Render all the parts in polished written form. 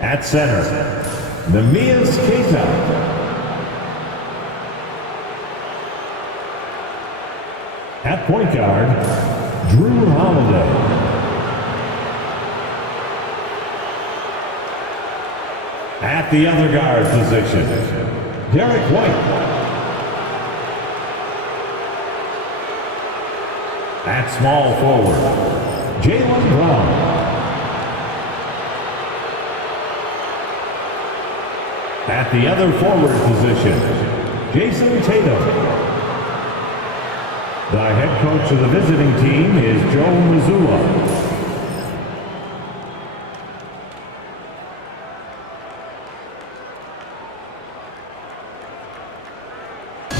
At center, Nemias Keita. At point guard, Drew Holiday. At the other guard position, Derek White. At small forward, Jaylen Brown. At the other forward position, Jason Tatum. The head coach of the visiting team is Joe Mazzulla.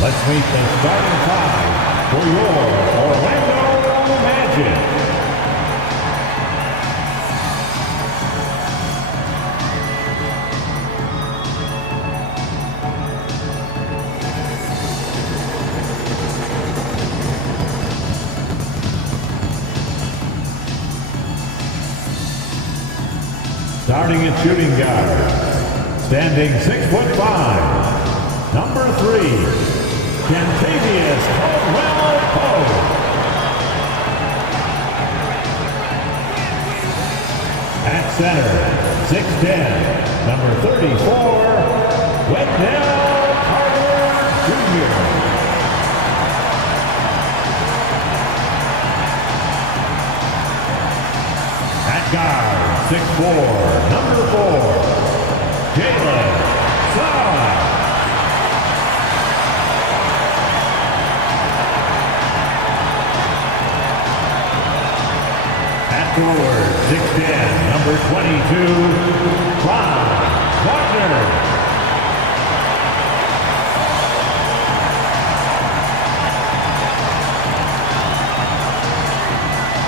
Let's meet the starting five for your Orlando Magic. Starting at shooting guard, standing 6'5", number 3, Kentavious Caldwell-Pope. At center, 6'10", number 34, Wendell Carter Jr. At guard, 6'4", number 4, Jalen Suggs. At forward, 6'10", number 22, Franz Wagner.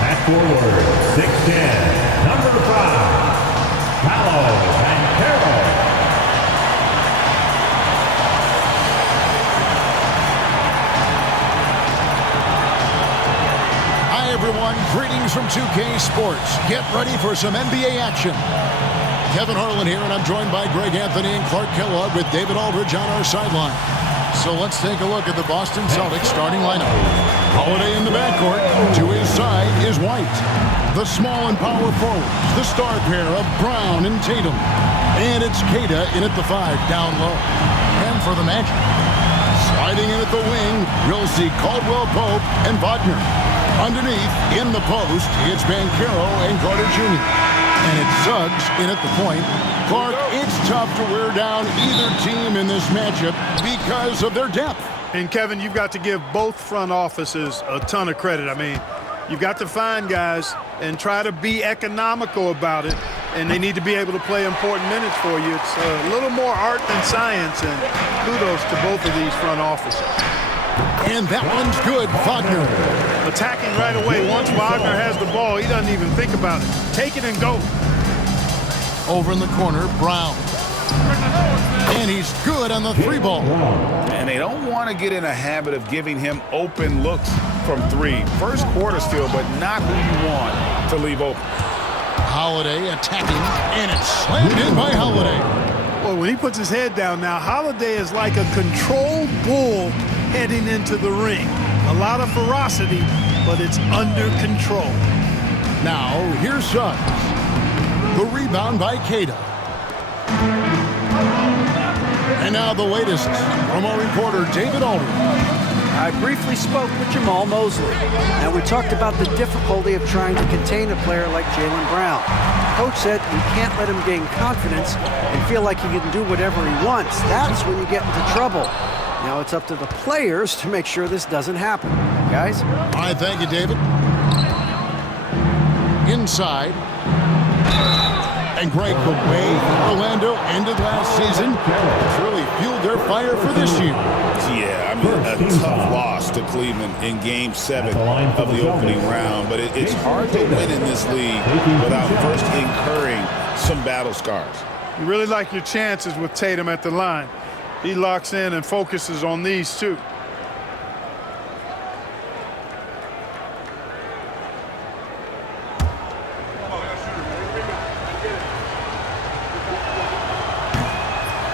At forward, 6'10", number 5, Paolo Banchero. Hi everyone, greetings from 2K Sports. Get ready for some NBA action. Kevin Harlan here, and I'm joined by Greg Anthony and Clark Kellogg with David Aldridge on our sideline. So let's take a look at the Boston Celtics starting lineup. Holiday in the backcourt. To his side is White. The small and power forwards, the star pair of Brown and Tatum. And it's Keita in at the 5, down low. And for the Magic, sliding in at the wing, we'll see Caldwell-Pope and Wagner. Underneath, in the post, it's Banchero and Carter Jr. And it's Suggs in at the point. Clark, it's tough to wear down either team in this matchup because of their depth. And Kevin, you've got to give both front offices a ton of credit. I mean, you've got to find guys and try to be economical about it, and they need to be able to play important minutes for you. It's a little more art than science, and kudos to both of these front offices. And that one's good, Wagner. Attacking right away. Once Wagner has the ball, he doesn't even think about it. Take it and go. Over in the corner, Brown. And he's good on the 3-ball. And they don't want to get in a habit of giving him open looks from 3. First quarter still, but not who you want to leave open. Holiday attacking, and it's slammed in by Holiday. Well, when he puts his head down now, Holiday is like a controlled bull heading into the ring. A lot of ferocity, but it's under control. Now, here's Suggs. The rebound by Keita. And now the latest from our reporter, David Aldridge. I briefly spoke with Jamal Mosley, and we talked about the difficulty of trying to contain a player like Jaylen Brown. Coach said you can't let him gain confidence and feel like he can do whatever he wants. That's when you get into trouble. Now it's up to the players to make sure this doesn't happen. Guys? All right, thank you, David. Inside. And Greg, the way Orlando ended last season, it's really fueled their fire for this year. Yeah, I mean, a tough loss to Cleveland in Game 7 of the opening round. But it's hard to win in this league without first incurring some battle scars. You really like your chances with Tatum at the line. He locks in and focuses on these two.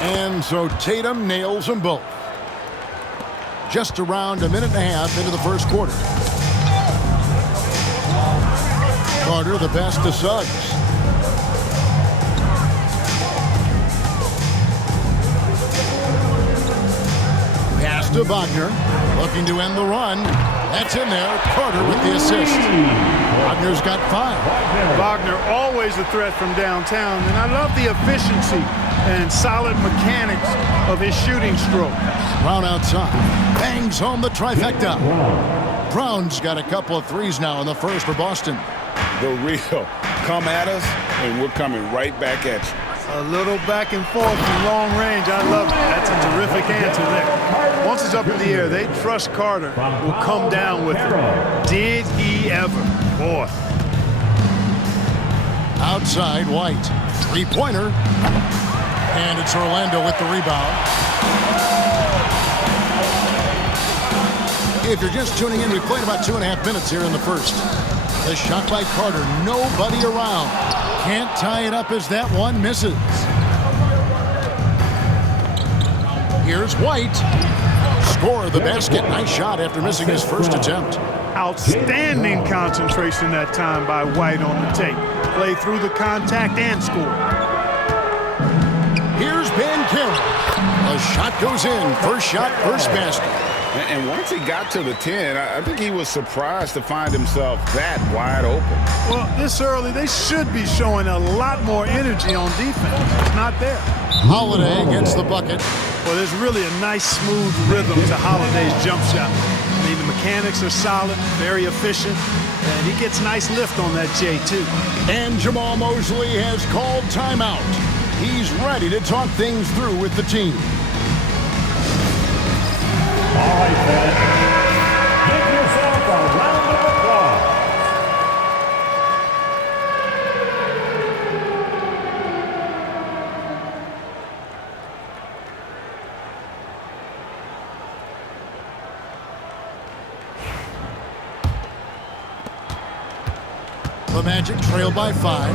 And so Tatum nails them both. Just around a minute and a half into the first quarter. Carter the pass to Suggs. Pass to Wagner. Looking to end the run. That's in there. Carter with the assist. Wagner's got 5. Wagner always a threat from downtown, and I love the efficiency and solid mechanics of his shooting stroke. Brown outside. Bangs home the trifecta. Brown's got a couple of threes now in the first for Boston. The real. Come at us, and we're coming right back at you. A little back and forth from long range. I love it. That's a terrific answer there. Once it's up in the air, they trust Carter will come down with it. Did he ever? Boy. Outside, White. Three-pointer. And it's Orlando with the rebound. If you're just tuning in, we've played about 2.5 minutes here in the first. The shot by Carter. Nobody around. Can't tie it up as that one misses. Here's White. Score the basket. Nice shot after missing his first attempt. Outstanding concentration that time by White on the tape. Play through the contact and score. Here's Ben Carroll. A shot goes in. First shot, first basket. And once he got to the 10, I think he was surprised to find himself that wide open. Well, this early, they should be showing a lot more energy on defense. It's not there. Holiday gets the bucket. Well, there's really a nice, smooth rhythm to Holiday's jump shot. I mean, the mechanics are solid, very efficient, and he gets nice lift on that J, too. And Jamal Mosley has called timeout. He's ready to talk things through with the team. All right, fans. Give yourself a round of applause. The Magic trail by 5.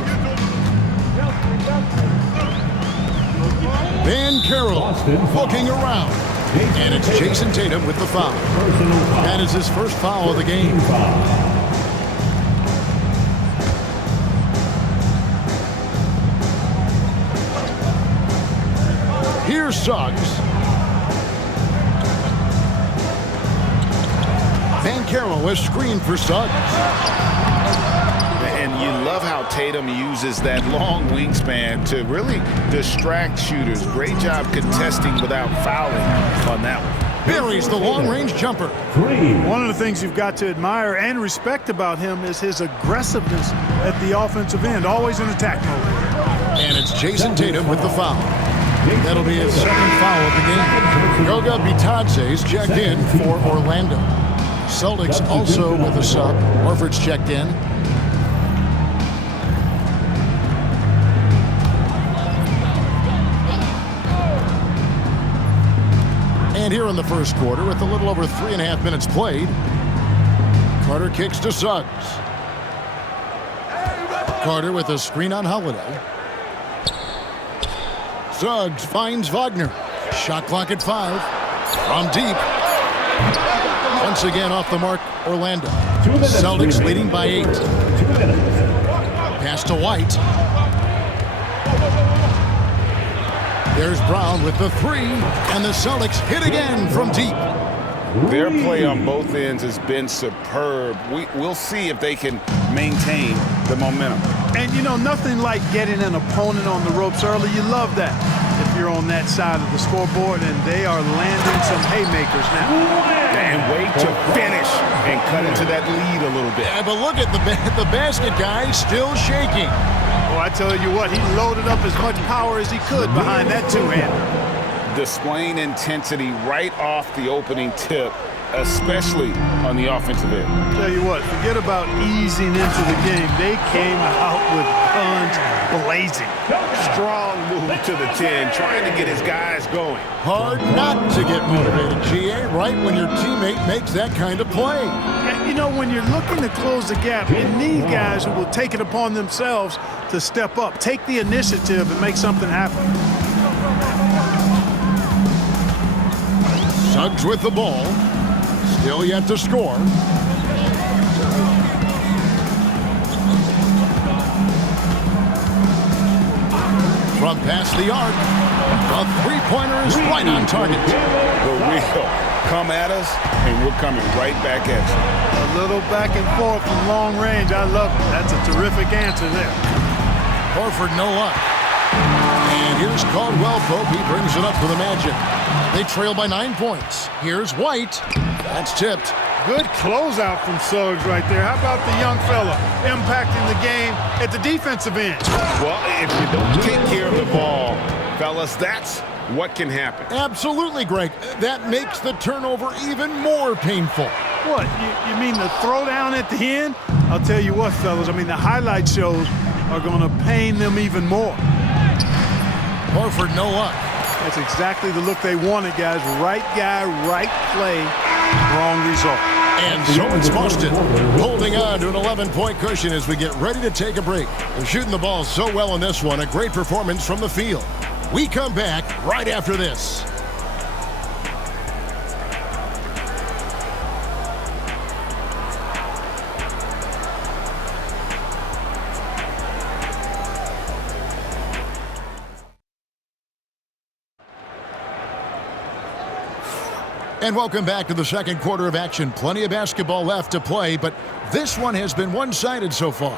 Van Carroll looking around. And it's Jason Tatum with the foul. That is his first foul of the game. Here's Suggs. Van Carroll was screened for Suggs. And you love how Tatum uses that long wingspan to really distract shooters. Great job contesting without fouling on that one. Buries the long-range jumper. One of the things you've got to admire and respect about him is his aggressiveness at the offensive end, always in attack mode. And it's Jason Tatum with the foul. That'll be his second foul of the game. Goga Bitadze's checked in for Orlando. Celtics also with a sub. Horford's checked in. And here in the first quarter, with a little over 3.5 minutes played, Carter kicks to Suggs. Carter with a screen on Holiday. Suggs finds Wagner. Shot clock at 5. From deep. Once again off the mark, Orlando. Celtics leading by 8. Pass to White. There's Brown with the 3, and the Celtics hit again from deep. Their play on both ends has been superb. We'll see if they can maintain the momentum. And, you know, nothing like getting an opponent on the ropes early. You love that if you're on that side of the scoreboard, and they are landing some haymakers now. And wait to finish and cut into that lead a little bit. Yeah, but look at the basket guy still shaking. Oh, I tell you what, he loaded up as much power as he could behind that two-hander. Displaying intensity right off the opening tip, especially on the offensive end. Tell you what, forget about easing into the game. They came out with guns blazing. Strong move to the 10, trying to get his guys going. Hard not to get motivated, GA, right when your teammate makes that kind of play. You know, when you're looking to close the gap, you need guys who will take it upon themselves to step up, take the initiative, and make something happen. Suggs with the ball. Still yet to score. From past the arc, a three-pointer is right on target. The wheel come at us, and we're coming right back at you. A little back and forth from long range. I love it. That's a terrific answer there. Horford, no luck. And here's Caldwell Pope. He brings it up for the Magic. They trail by 9 points. Here's White. That's tipped. Good closeout from Suggs right there. How about the young fella impacting the game at the defensive end? Well, if you don't take care of the ball, fellas, that's what can happen. Absolutely, Greg. That makes the turnover even more painful. What, you mean the throwdown at the end? I'll tell you what, fellas, I mean, the highlight shows are going to pain them even more. Horford, no luck. That's exactly the look they wanted, guys. Right guy, right play, wrong result. And so it's Boston holding on to an 11-point cushion as we get ready to take a break. They're shooting the ball so well in this one. A great performance from the field. We come back right after this. And welcome back to the second quarter of action. Plenty of basketball left to play, but this one has been one-sided so far.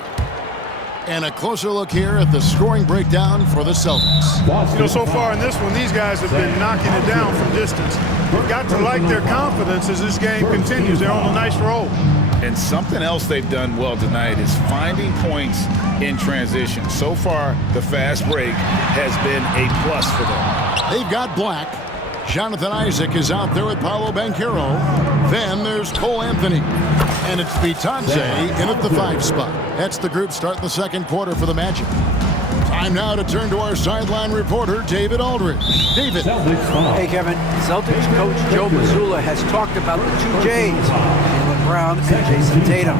And a closer look here at the scoring breakdown for the Celtics. You know, so far in this one, these guys have been knocking it down from distance. You've got to like their confidence as this game continues. They're on a nice roll. And something else they've done well tonight is finding points in transition. So far, the fast break has been a plus for them. They've got Black. Jonathan Isaac is out there with Paolo Banchero. Then there's Cole Anthony. And it's Vitadze in at the 5 spot. That's the group starting the second quarter for the Magic. Time now to turn to our sideline reporter, David Aldridge. David. Hey, Kevin. Celtics coach Joe Mazzulla has talked about the two J's, Jaylen Brown and Jason Tatum.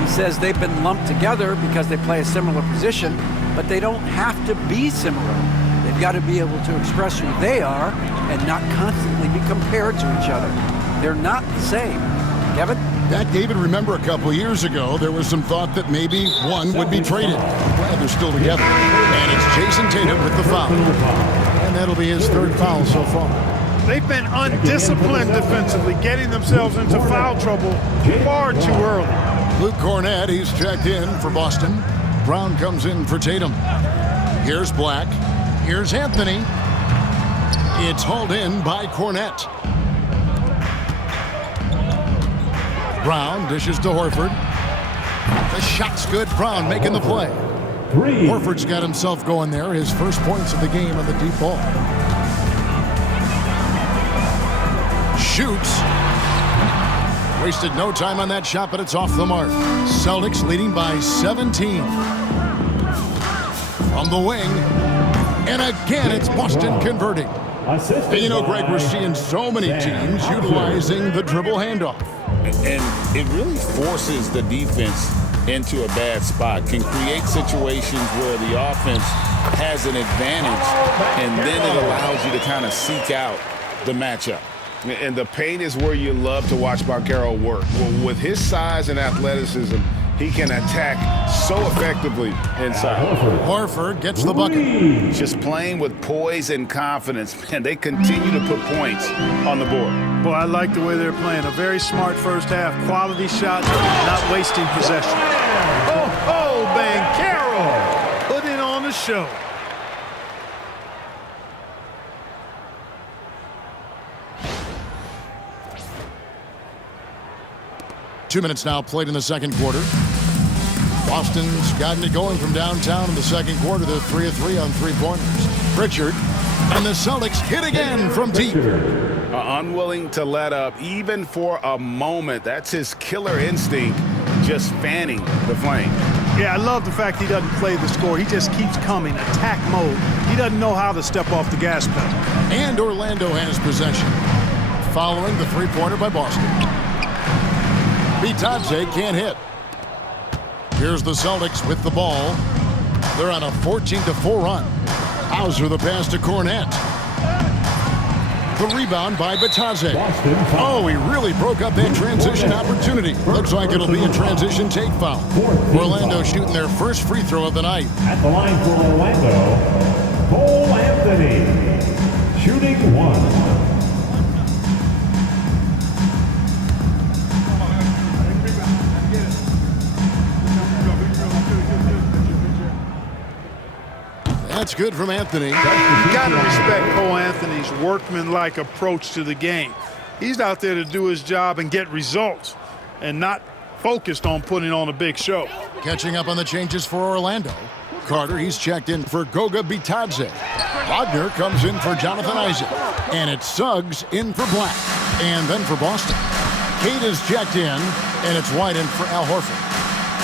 He says they've been lumped together because they play a similar position, but they don't have to be similar. They've got to be able to express who they are and not constantly be compared to each other. They're not the same. Kevin? That, David, remember a couple years ago, there was some thought that maybe one would be traded. Glad they're still together. And it's Jason Tatum with the foul. And that'll be his third foul so far. They've been undisciplined defensively, getting themselves into foul trouble far too early. Luke Cornett, he's checked in for Boston. Brown comes in for Tatum. Here's Black. Here's Anthony. It's hauled in by Cornett. Brown dishes to Horford. The shot's good. Brown making the play. Horford's got himself going there. His first points of the game on the deep ball. Shoots. Wasted no time on that shot, but it's off the mark. Celtics leading by 17. From the wing. And again, it's Boston converting. And you know, Greg, we're seeing so many teams utilizing the dribble handoff. And it really forces the defense into a bad spot, can create situations where the offense has an advantage, and then it allows you to kind of seek out the matchup. And the paint is where you love to watch Banchero work. Well, with his size and athleticism, he can attack so effectively inside. Horford gets the bucket. Just playing with poise and confidence. Man, they continue to put points on the board. Boy, I like the way they're playing. A very smart first half. Quality shots, not wasting possession. Oh, Banchero putting on a show. Two minutes now played in the second quarter. Boston's gotten it going from downtown in the second quarter. They're 3 of 3 on three-pointers. Pritchard and the Celtics hit again from deep. Unwilling to let up even for a moment. That's his killer instinct, just fanning the flame. Yeah, I love the fact he doesn't play the score. He just keeps coming, attack mode. He doesn't know how to step off the gas pedal. And Orlando has possession. Following the three-pointer by Boston. Vitadze can't hit. Here's the Celtics with the ball. They're on a 14-4 run. Hauser the pass to Cornett. The rebound by Batadze. Boston foul. Oh, he really broke up that transition opportunity. Looks like it'll be a transition take foul. Orlando shooting their first free throw of the night. At the line for Orlando, Cole Anthony, shooting one. That's good from Anthony. You got to respect Cole Anthony's workmanlike approach to the game. He's out there to do his job and get results and not focused on putting on a big show. Catching up on the changes for Orlando. Carter, he's checked in for Goga Bitadze. Wagner comes in for Jonathan Isaac. And it's Suggs in for Black. And then for Boston, Kate is checked in, and it's White in for Al Horford.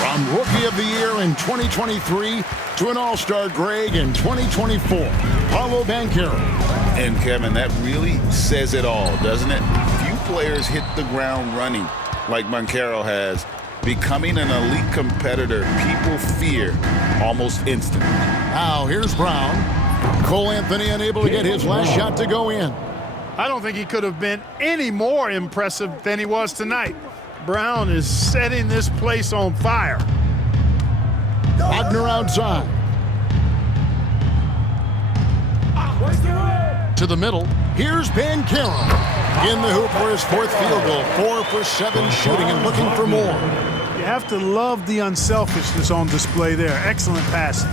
From Rookie of the Year in 2023 to an All-Star Greg in 2024, Paolo Banchero. And Kevin, that really says it all, doesn't it? Few players hit the ground running like Banchero has. Becoming an elite competitor, people fear almost instantly. Now here's Brown. Cole Anthony unable to get his last shot to go in. I don't think he could have been any more impressive than he was tonight. Brown is setting this place on fire. Wagner outside. To the middle. Here's Banchero. In the hoop for his fourth field goal. 4 for 7 shooting and looking for more. You have to love the unselfishness on display there. Excellent passing.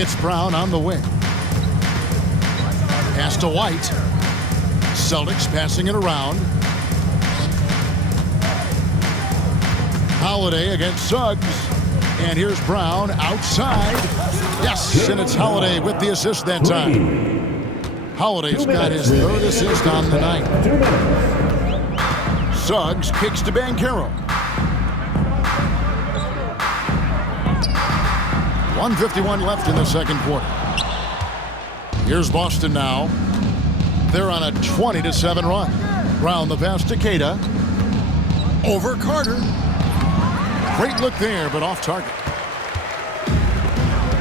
It's Brown on the wing. Pass to White. Celtics passing it around. Holiday against Suggs. And here's Brown outside. Yes, and it's Holiday with the assist that time. Holiday's got his third assist on the night. Suggs kicks to Banchero. 1:51 left in the second quarter. Here's Boston now. They're on a 20-7 run. Brown the pass to Queta. Over Carter. Great look there, but off target.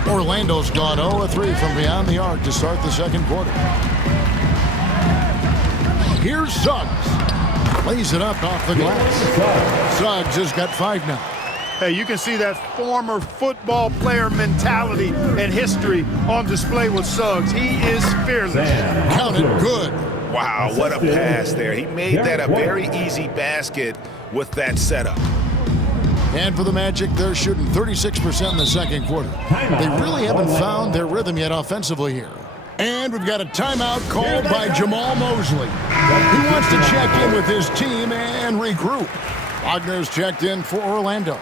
Orlando's gone 0-3 from beyond the arc to start the second quarter. Here's Suggs. Lays it up off the glass. Suggs has got 5 now. Hey, you can see that former football player mentality and history on display with Suggs. He is fearless. Counted good. Wow, what a pass there. He made that a very easy basket with that setup. And for the Magic, they're shooting 36% in the second quarter. They really haven't found their rhythm yet offensively here. And we've got a timeout called by Jamal Mosley. He wants to check in with his team and regroup. Wagner's checked in for Orlando.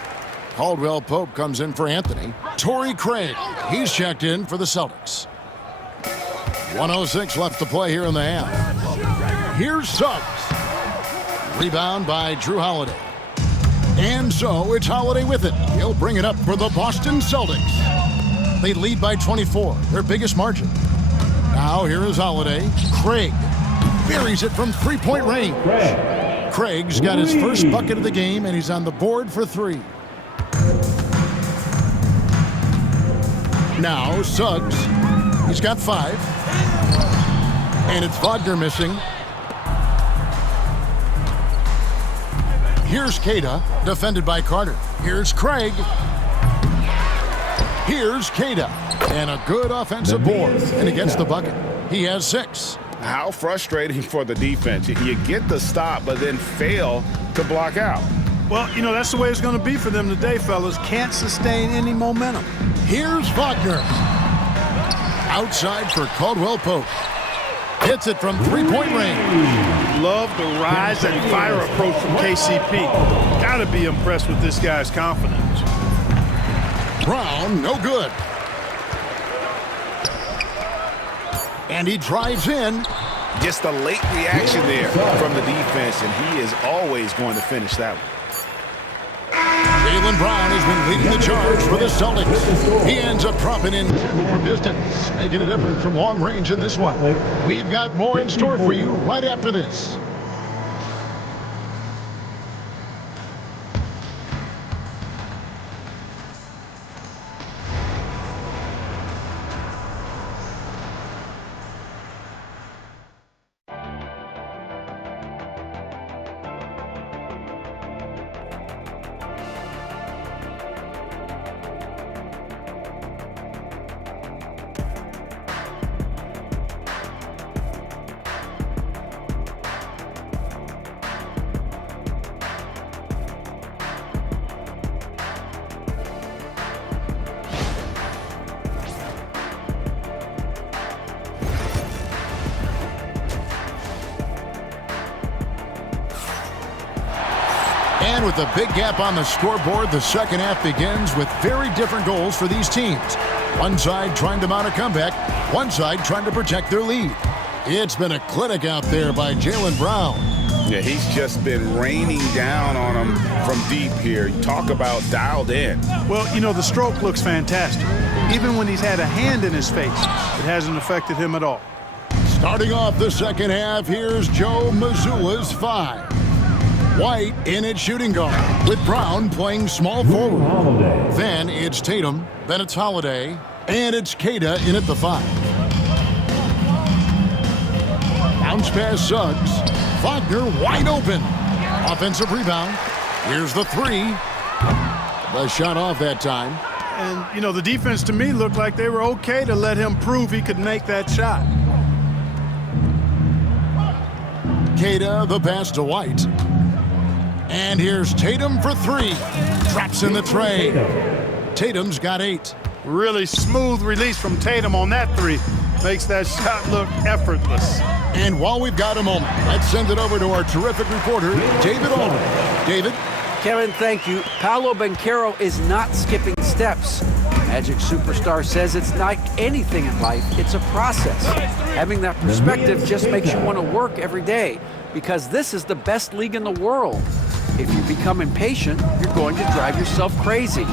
Caldwell Pope comes in for Anthony. Torrey Craig, he's checked in for the Celtics. 1:06 left to play here in the half. Here's Suggs. Rebound by Drew Holiday. And so it's Holiday with it. He'll bring it up for the Boston Celtics. They lead by 24, their biggest margin. Now here is Holiday. Craig buries it from three-point range. Craig's got his first bucket of the game, and he's on the board for 3. Now Suggs. He's got 5. And it's Wagner missing. Here's Queta, defended by Carter. Here's Craig. Here's Queta. And a good offensive board. And he gets the bucket. He has 6. How frustrating for the defense. You get the stop, but then fail to block out. Well, you know, that's the way it's going to be for them today, fellas. Can't sustain any momentum. Here's Wagner. Outside for Caldwell Pope. Hits it from three-point range. Love the rise and fire approach from KCP. Got to be impressed with this guy's confidence. Brown, no good. And he drives in. Just a late reaction there from the defense, and he is always going to finish that one. Jaylen Brown has been leading the charge for the Celtics. He ends up dropping in from distance, making a difference from long range in this one. We've got more in store for you right after this. And with a big gap on the scoreboard, the second half begins with very different goals for these teams. One side trying to mount a comeback, one side trying to protect their lead. It's been a clinic out there by Jaylen Brown. Yeah, he's just been raining down on him from deep here. You talk about dialed in. Well, you know, the stroke looks fantastic. Even when he's had a hand in his face, it hasn't affected him at all. Starting off the second half, here's Joe Mazzulla's 5. White in at shooting guard, with Brown playing small forward. Holiday. Then it's Tatum, then it's Holiday, and it's Queta in at the 5. Bounce pass Suggs. Wagner wide open. Offensive rebound. Here's the 3. The shot off that time. And, you know, the defense to me looked like they were okay to let him prove he could make that shot. Queta, the pass to White. And here's Tatum for 3. Drops in the tray. Tatum's got 8. Really smooth release from Tatum on that 3. Makes that shot look effortless. And while we've got a moment, let's send it over to our terrific reporter, David Aldridge. David? Kevin, thank you. Paolo Banchero is not skipping steps. Magic superstar says it's like anything in life, it's a process. Having that perspective just makes you want to work every day, because this is the best league in the world. If you become impatient, you're going to drive yourself crazy.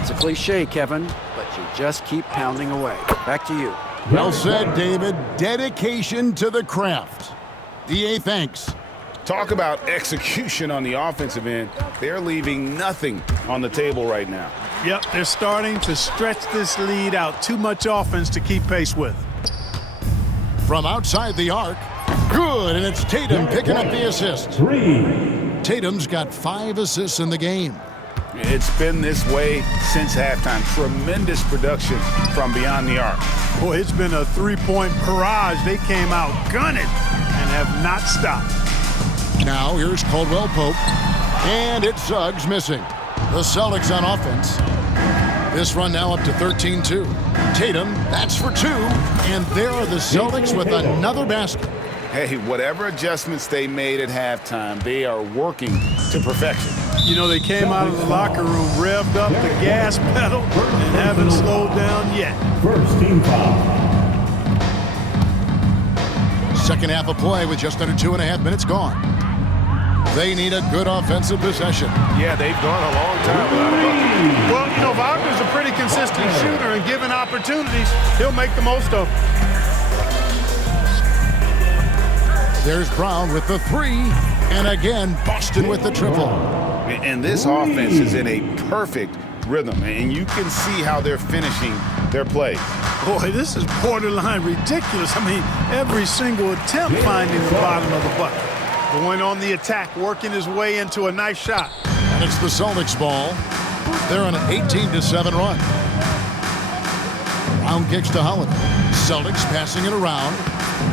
It's a cliche, Kevin, but you just keep pounding away. Back to you. Well said, David. Dedication to the craft. DA, thanks. Talk about execution on the offensive end. They're leaving nothing on the table right now. Yep, they're starting to stretch this lead out. Too much offense to keep pace with. From outside the arc. Good, and it's Tatum picking up the assist. 3. Tatum's got 5 assists in the game. It's been this way since halftime. Tremendous production from beyond the arc. Boy, it's been a 3-point barrage. They came out gunning and have not stopped. Now here's Caldwell Pope, and it's Suggs missing. The Celtics on offense. This run now up to 13-2. Tatum, that's for 2, and there are the Celtics with another basket. Hey, whatever adjustments they made at halftime, they are working to perfection. You know, they came out of the locker room, revved up the gas pedal, and haven't slowed down yet. First team foul. Second half of play with just under 2.5 minutes gone. They need a good offensive possession. Yeah, they've gone a long time without a bucket. Well, you know, Wagner's a pretty consistent shooter, and given opportunities, he'll make the most of them. There's Brown with the 3, and again, Boston with the triple. And this offense is in a perfect rhythm, and you can see how they're finishing their plays. Boy, this is borderline ridiculous. I mean, every single attempt finding the bottom of the bucket. Going on the attack, working his way into a nice shot. And it's the Celtics ball. They're on an 18-7 run. Brown kicks to Holiday. Celtics passing it around.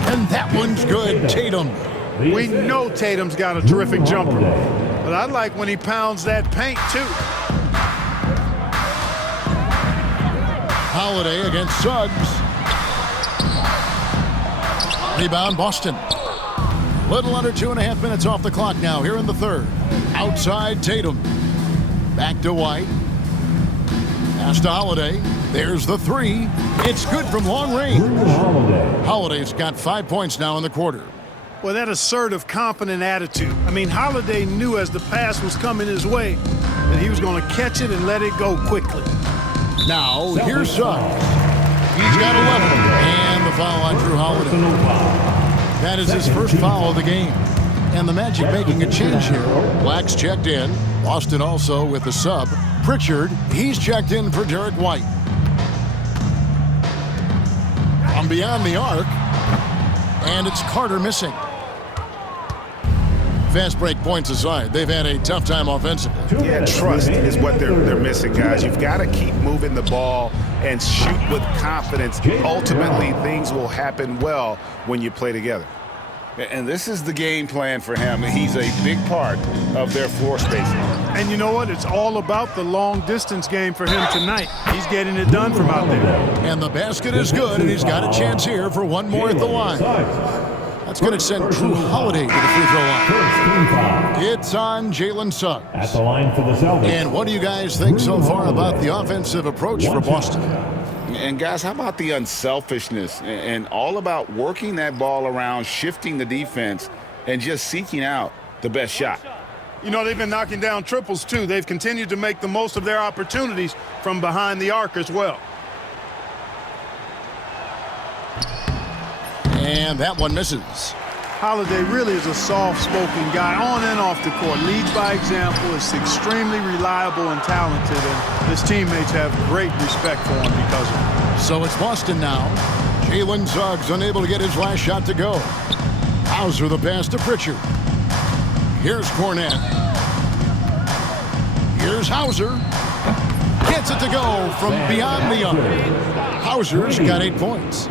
And that one's good. Tatum. We know Tatum's got a terrific jumper. But I like when he pounds that paint, too. Holiday against Suggs. Rebound, Boston. Little under 2.5 minutes off the clock now here in the third. Outside Tatum. Back to White. Pass to Holiday. There's the 3. It's good from long range. Holiday's got 5 points now in the quarter. Well, that assertive, confident attitude. I mean, Holiday knew as the pass was coming his way that he was going to catch it and let it go quickly. Now, here's Suggs. He's got 11. And the foul on Drew Holiday. That is his first foul of the game. And the Magic making a change here. Black's checked in. Boston also with the sub. Pritchard, he's checked in for Derek White. From beyond the arc. And it's Carter missing. Fast break points aside, they've had a tough time offensively. Yeah, trust is what they're missing, guys. You've got to keep moving the ball and shoot with confidence. Ultimately, things will happen well when you play together. And this is the game plan for him. He's a big part of their floor spacing. And you know what? It's all about the long-distance game for him tonight. He's getting it done from out there. And the basket is good, and he's got a chance here for one more at the line. That's going to send Drew Holiday to the free throw line. First team foul. It's on Jalen Suggs. At the line for the Celtics. And what do you guys think so far about the offensive approach for Boston? And guys, how about the unselfishness and all about working that ball around, shifting the defense, and just seeking out the best shot? You know, they've been knocking down triples, too. They've continued to make the most of their opportunities from behind the arc as well. And that one misses. Holiday really is a soft-spoken guy on and off the court. Leads by example, is extremely reliable and talented, and his teammates have great respect for him because of it. So it's Boston now. Jalen Suggs unable to get his last shot to go. Hauser the pass to Pritchard. Here's Cornette. Here's Hauser. Gets it to go from beyond the arc. Hauser's got 8 points.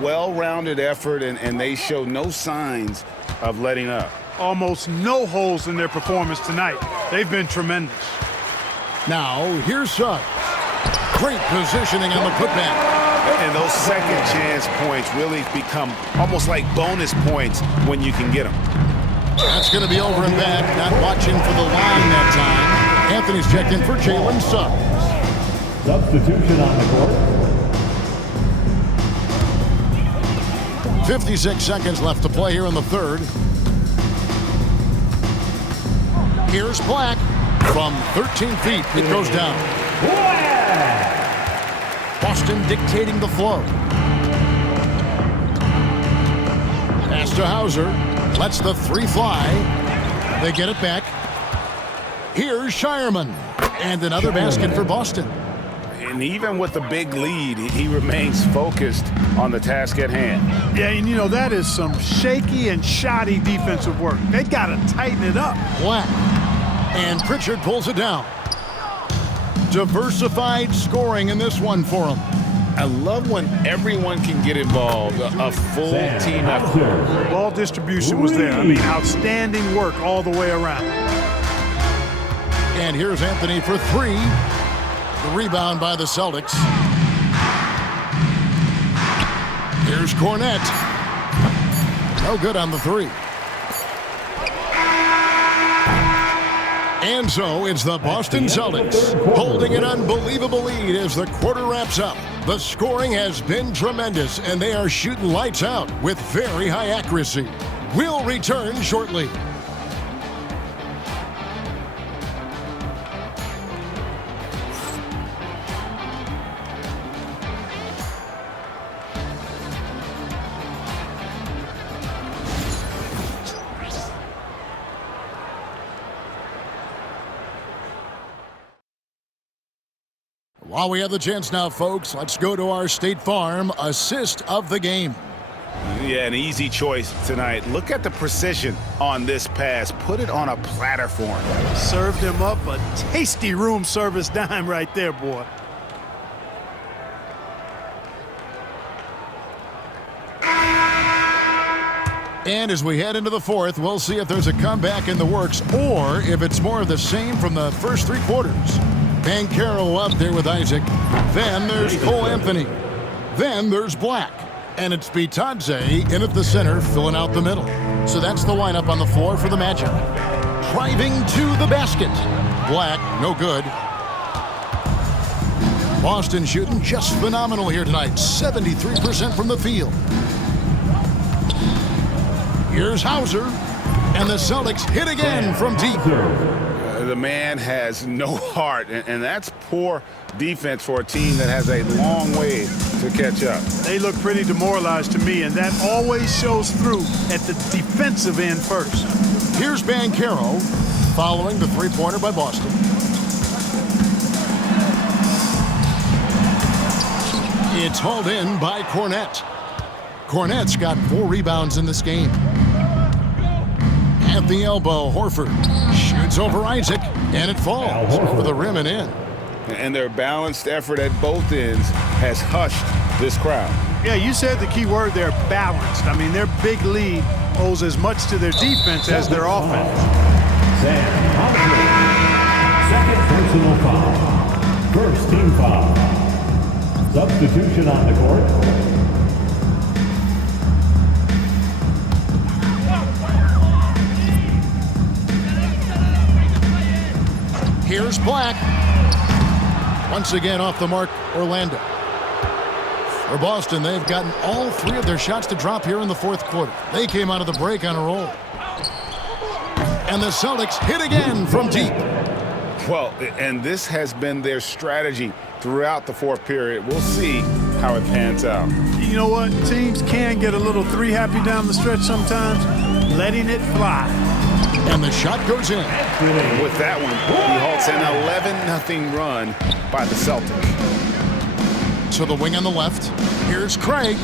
Well-rounded effort, and they show no signs of letting up. Almost no holes in their performance tonight. They've been tremendous. Now, here's Suggs. Great positioning on the putback. And those second chance points really become almost like bonus points when you can get them. That's going to be over and back. Not watching for the line that time. Anthony's checked in for Jalen Suggs. Substitution on the court. 56 seconds left to play here in the third. Here's Black. From 13 feet, it goes down. Boston dictating the flow. Pass to Hauser. Lets the three fly. They get it back. Here's Shireman. And another basket for Boston. And even with the big lead, he remains focused on the task at hand. Yeah, and you know, that is some shaky and shoddy defensive work. They got to tighten it up. Black. And Pritchard pulls it down. Diversified scoring in this one for him. I love when everyone can get involved, a full team effort. Ball distribution was there. I mean, outstanding work all the way around. And here's Anthony for three. The rebound by the Celtics. Here's Cornette. No good on the three. And so it's the Boston Celtics holding an unbelievable lead as the quarter wraps up. The scoring has been tremendous, and they are shooting lights out with very high accuracy. We'll return shortly. While we have the chance now, folks, let's go to our State Farm assist of the game. Yeah, an easy choice tonight. Look at the precision on this pass. Put it on a platter for him. Served him up a tasty room service dime right there, boy. And as we head into the fourth, we'll see if there's a comeback in the works or if it's more of the same from the first three quarters. Banchero up there with Isaac. Then there's Cole Anthony. Then there's Black. And it's Bitadze in at the center, filling out the middle. So that's the lineup on the floor for the Magic. Driving to the basket. Black, no good. Boston shooting just phenomenal here tonight. 73% from the field. Here's Hauser. And the Celtics hit again from deep. The man has no heart, and that's poor defense for a team that has a long way to catch up. They look pretty demoralized to me, and that always shows through at the defensive end first. Here's Banchero following the three-pointer by Boston. It's hauled in by Cornette. Cornette's got 4 rebounds in this game. At the elbow, Horford shoots over Isaac, and it falls over the rim and in. And their balanced effort at both ends has hushed this crowd. Yeah, you said the key word there, balanced. I mean, their big lead owes as much to their defense as their offense. Second personal foul. First team foul. Substitution on the court. Here's Black. Once again off the mark, Orlando. For Boston, they've gotten all 3 of their shots to drop here in the fourth quarter. They came out of the break on a roll. And the Celtics hit again from deep. Well, and this has been their strategy throughout the fourth period. We'll see how it pans out. You know what? Teams can get a little 3-happy down the stretch sometimes. Letting it fly. And the shot goes in. With that one, he halts an 11-0 run by the Celtics. To the wing on the left. Here's Craig.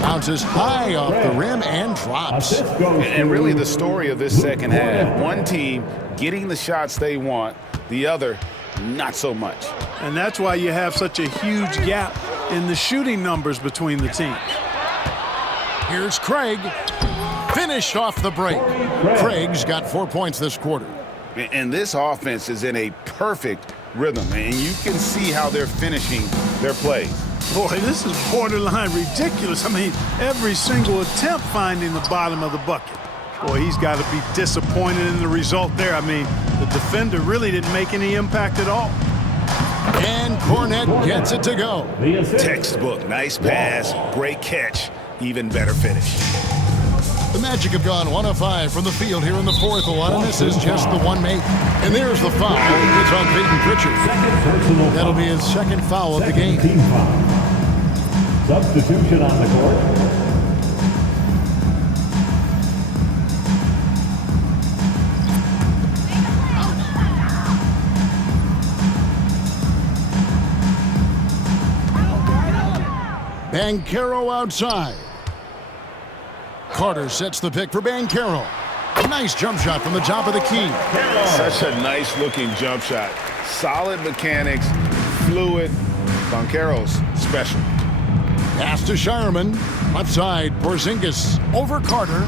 Bounces high off the rim and drops. And really the story of this second half, one team getting the shots they want, the other not so much. And that's why you have such a huge gap in the shooting numbers between the teams. Here's Craig. Finished off the break. Craig's got 4 points this quarter. And this offense is in a perfect rhythm, and you can see how they're finishing their plays. Boy, this is borderline ridiculous. I mean, every single attempt finding the bottom of the bucket. Boy, he's got to be disappointed in the result there. I mean, the defender really didn't make any impact at all. And Cornette gets it to go. Textbook, nice pass, great catch, even better finish. The Magic have gone 1 of 5 from the field here in the fourth. A lot of this is just the one made. And there's the foul. It's on Peyton Pritchard. That'll be his second foul of the game. Substitution on the court. Banchero outside. Carter sets the pick for Banchero. Nice jump shot from the top of the key. Such a nice looking jump shot. Solid mechanics, fluid. Banchero's special. Pass to Shireman. Left side, Porzingis over Carter.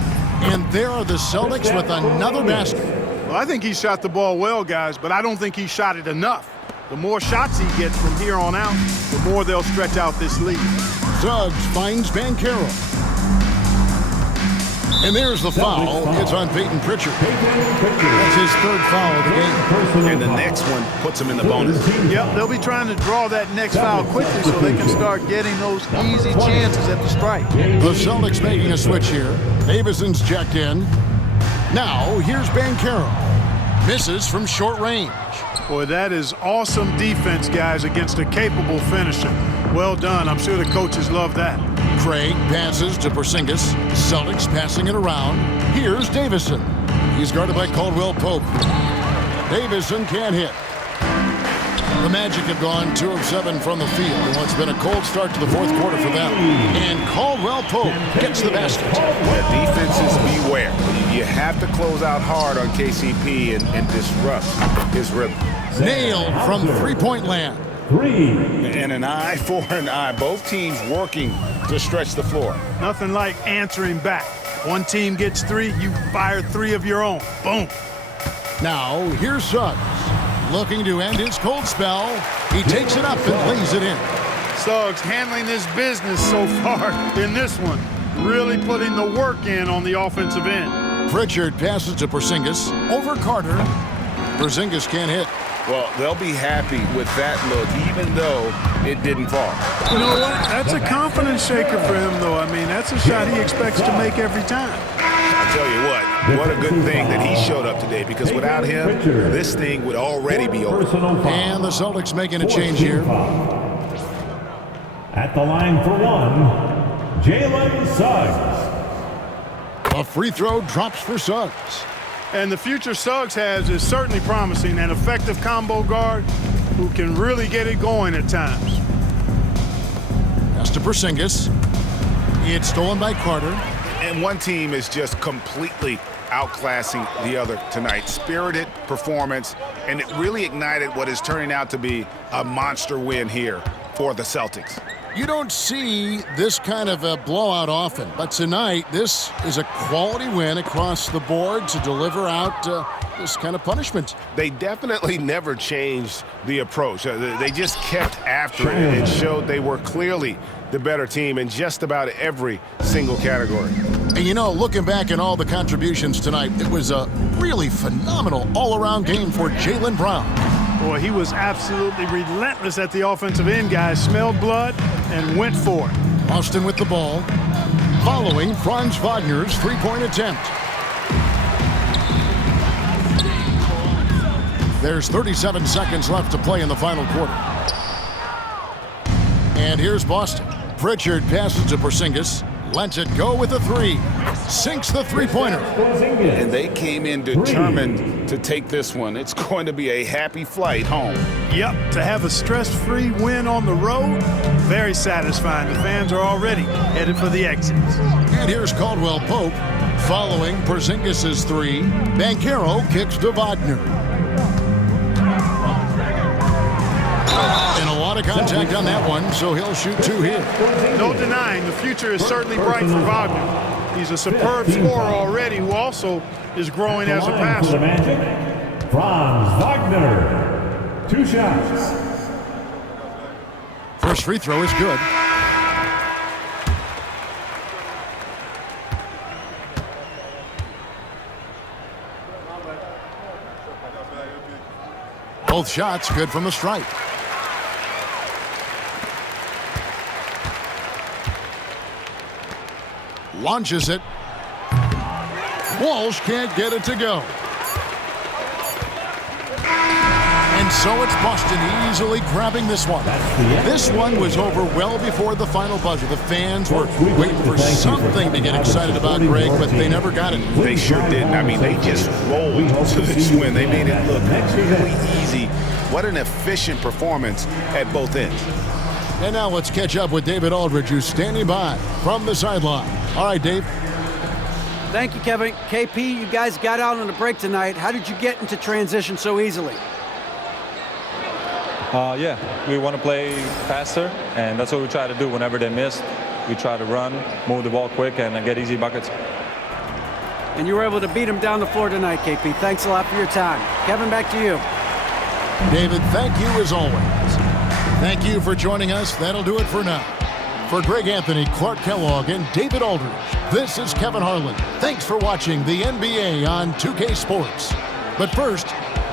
And there are the Celtics with another basket. Well, I think he shot the ball well, guys, but I don't think he shot it enough. The more shots he gets from here on out, the more they'll stretch out this lead. Suggs finds Banchero. And there's the foul. It's on Peyton Pritchard. That's his 3rd foul of the game. And the next one puts him in the bonus. Yep, they'll be trying to draw that next foul quickly so they can start getting those easy chances at the strike. The Celtics making a switch here. Davison's checked in. Now, here's Banchero. Misses from short range. Boy, that is awesome defense, guys, against a capable finisher. Well done. I'm sure the coaches love that. Craig passes to Porzingis. Celtics passing it around. Here's Davison. He's guarded by Caldwell Pope. Davison can't hit. The Magic have gone 2 of 7 from the field in what's been a cold start to the fourth quarter for them. And Caldwell Pope gets the basket. Yeah, defenses beware. You have to close out hard on KCP and disrupt his rhythm. Nailed from three-point land. And an eye for an eye. Both teams working to stretch the floor. Nothing like answering back. One team gets 3, you fire 3 of your own. Boom. Now, here's Suggs. Looking to end his cold spell. He takes it up and lays it in. Suggs handling his business so far in this one. Really putting the work in on the offensive end. Pritchard passes to Porzingis. Over Carter. Porzingis can't hit. Well, they'll be happy with that look, even though it didn't fall. You know what? That's a confidence shaker for him, though. I mean, that's a shot he expects to make every time. I tell you what a good thing that he showed up today, because without him, this thing would already be over. And the Celtics making a change here. At the line for 1, Jalen Suggs. A free throw drops for Suggs. And the future Suggs has is certainly promising, an effective combo guard who can really get it going at times. Pass to Porzingis. It's stolen by Carter. And one team is just completely outclassing the other tonight. Spirited performance, and it really ignited what is turning out to be a monster win here for the Celtics. You don't see this kind of a blowout often, but tonight this is a quality win across the board to deliver out this kind of punishment. They definitely never changed the approach. They just kept after it. It showed they were clearly the better team in just about every single category. And you know, looking back at all the contributions tonight, it was a really phenomenal all-around game for Jaylen Brown. Boy, he was absolutely relentless at the offensive end, guys. Smelled blood and went for it. Austin with the ball, following Franz Wagner's three-point attempt. There's 37 seconds left to play in the final quarter. And here's Boston. Pritchard passes to Porzingis, lets it go with a three, sinks the three-pointer. And they came in determined to take this one. It's going to be a happy flight home. Yep, to have a stress-free win on the road, very satisfying. The fans are already headed for the exits. And here's Caldwell Pope, following Porzingis' three. Banchero kicks to Wagner. And a lot of contact on that one, so he'll shoot two here. No denying, the future is certainly bright for Wagner. He's a superb scorer already who also is growing as a passer. Franz Wagner, 2 shots. First free throw is good. Both shots good from the stripe. Launches it. Walsh can't get it to go. And so it's Boston easily grabbing this one. This one was over well before the final buzzer. The fans were waiting for something to get excited about, Greg, but they never got it. They sure didn't. I mean, they just rolled to this win. They made it look really easy. What an efficient performance at both ends. And now let's catch up with David Aldridge, who's standing by from the sideline. All right, Dave. Thank you, Kevin. KP, you guys got out on a break tonight. How did you get into transition so easily? Yeah, we want to play faster, and that's what we try to do whenever they miss. We try to run, move the ball quick, and get easy buckets. And you were able to beat them down the floor tonight, KP. Thanks a lot for your time. Kevin, back to you. David, thank you as always. Thank you for joining us. That'll do it for now. For Greg Anthony, Clark Kellogg, and David Aldridge, this is Kevin Harlan. Thanks for watching the NBA on 2K Sports. But first,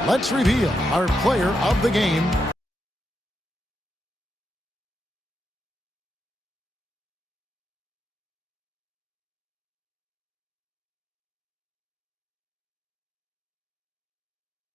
let's reveal our player of the game